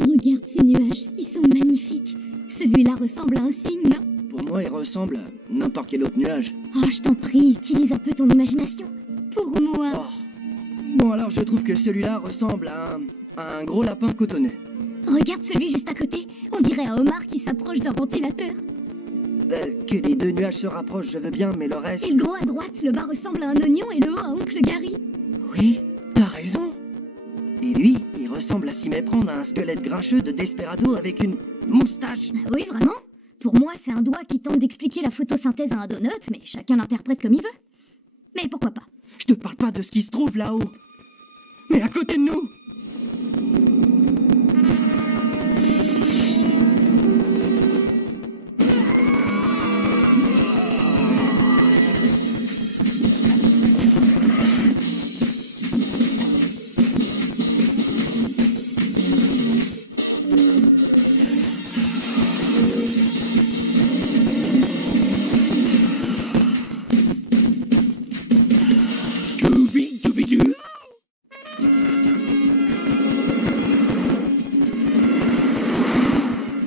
Regarde ces nuages, ils sont magnifiques. Celui-là ressemble à un cygne, non? Pour moi, il ressemble à n'importe quel autre nuage. Oh, je t'en prie, utilise un peu ton imagination. Pour moi... Oh. Bon, alors je trouve que celui-là ressemble à un gros lapin cotonneux. Regarde celui juste à côté. On dirait un homard qui s'approche d'un ventilateur. Que les deux nuages se rapprochent, je veux bien, mais le reste... Et le gros à droite, le bas ressemble à un oignon et le haut à oncle Gary. Oui, t'as raison. Et lui, il ressemble à s'y méprendre à un squelette grincheux de Desperado avec une moustache. Ah oui, vraiment? Pour moi, c'est un doigt qui tente d'expliquer la photosynthèse à un donut, mais chacun l'interprète comme il veut. Mais pourquoi pas? Je te parle pas de ce qui se trouve là-haut, mais à côté de nous.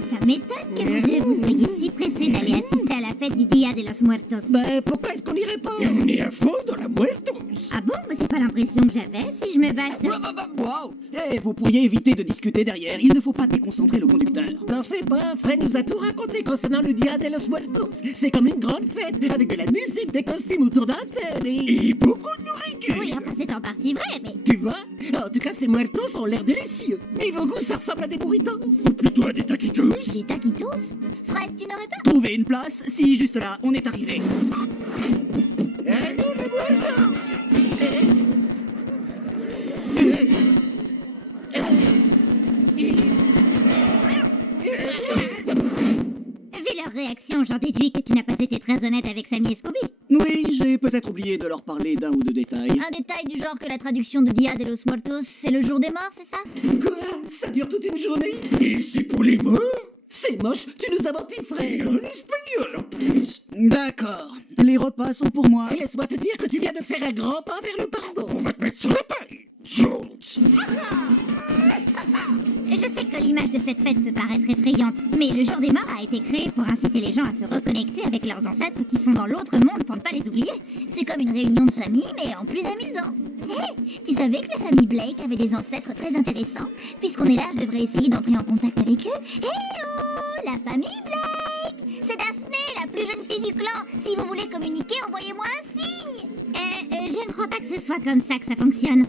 Ça m'étonne que vous deux vous soyez si pressés d'aller assister à la fête du Dia de los Muertos. Ben, pourquoi est-ce qu'on irait pas? On est à fond dans la muertos. Ah bon? Mais c'est pas l'impression que j'avais si je me base sur... Wow! Eh, vous pourriez éviter de discuter derrière. Il ne faut pas déconcentrer le conducteur. N'en fais pas, Fred nous a tout raconté concernant le Dia de los Muertos. C'est comme une grande fête, avec de la musique, des costumes autour d'un thème Et beaucoup de nourriture. Oui, enfin c'est en partie vrai, mais... Tu vois? En tout cas, ces muertos ont l'air délicieux. Niveau goût, ça ressemble à des burritos. Ou plutôt à des taquitos. Des taquitos? Fred, tu n'aurais pas... Trouvez une place. Si, juste là, on est arrivé. Allez, les muertos! Vu leur réaction, j'en déduis que tu n'as pas été très honnête avec Sammy et Scooby. Oui, j'ai peut-être oublié de leur parler d'un ou deux détails. Un détail du genre que la traduction de Dia de los Muertos, c'est le jour des morts, c'est ça? Quoi? Ça dure toute une journée? Et c'est pour les morts. C'est moche, tu nous as menti, Et Fred. en espagnol en plus. D'accord. Les repas sont pour moi. Et laisse-moi te dire que tu viens de faire un grand pas vers le pardon. On va te mettre sur la paille. Jones. Je sais que l'image de cette fête peut paraître effrayante, mais le jour des morts a été créé pour inciter les gens à se reconnecter avec leurs ancêtres qui sont dans l'autre monde pour ne pas les oublier. C'est comme une réunion de famille, mais en plus amusant. Hé, tu savais que la famille Blake avait des ancêtres très intéressants? Puisqu'on est là, je devrais essayer d'entrer en contact avec eux. Hello, la famille Blake! C'est Daphné, la plus jeune fille du clan. Si vous voulez communiquer, envoyez-moi un signe. Je ne crois pas que ce soit comme ça que ça fonctionne.